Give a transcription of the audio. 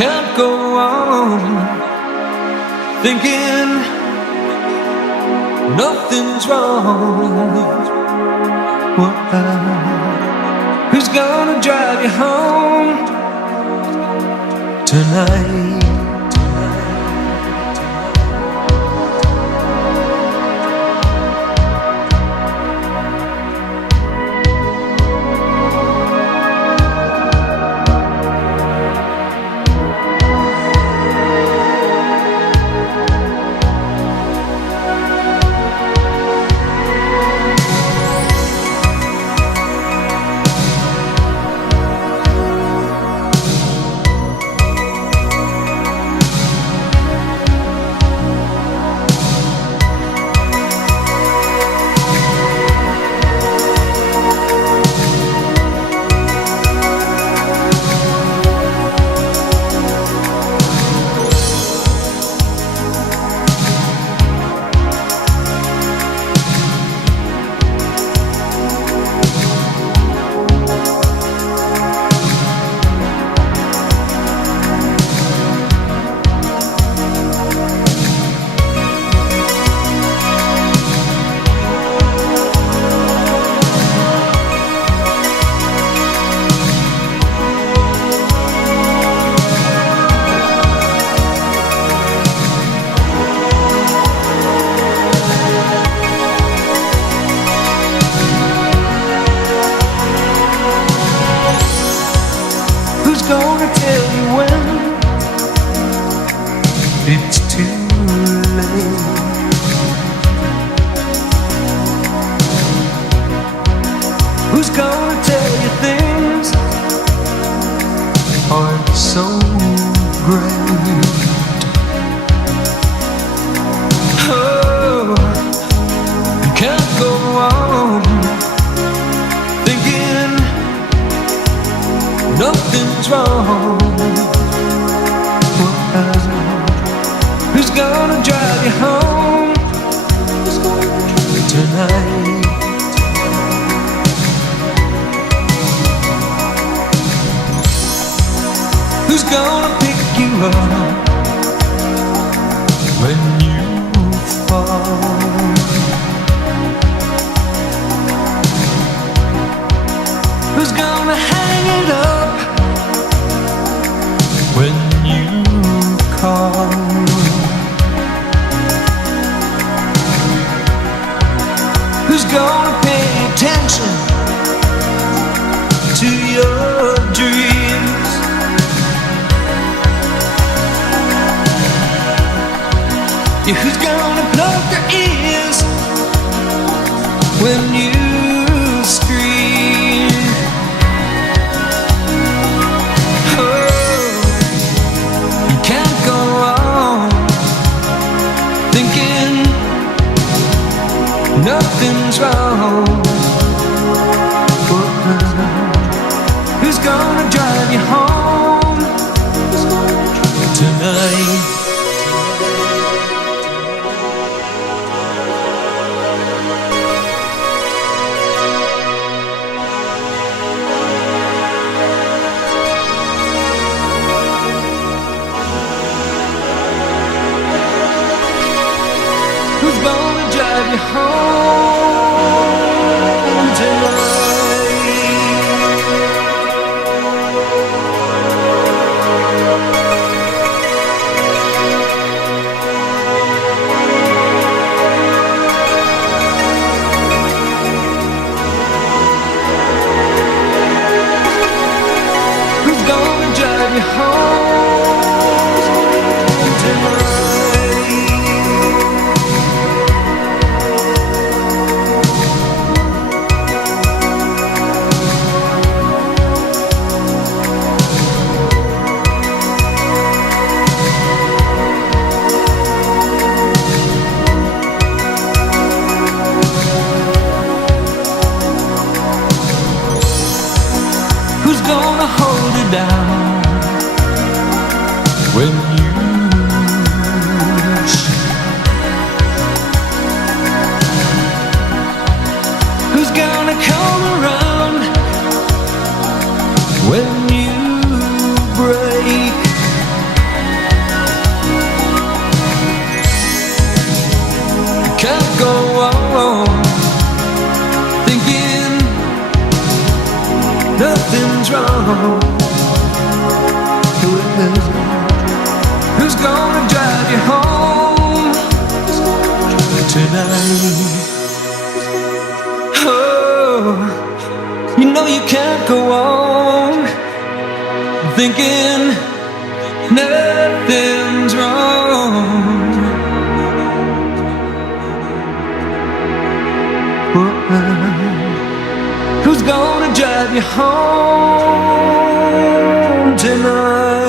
Can't go on thinking nothing's wrong. Who's gonna drive you home tonight? Gonna tell you when it's too late. Who's gonna tell you things aren't so great? Oh, you can't go on thinking nothing's wrong. Who's gonna drive you home tonight? Who's gonna pick you up when you fall? Who's gonna hang it up when you call? Who's gonna pay attention to your dreams? Yeah, who's gonna plug their ears when you scream? Nothing's wrong. Who's gonna drive you home tonight? Who's gonna drive you home tonight? Who's gonna drive you home tonight? wrong? Who's gonna drive you home tonight? Oh, you know you can't go on thinking nothing's wrong. Who's gonna drive you home tonight?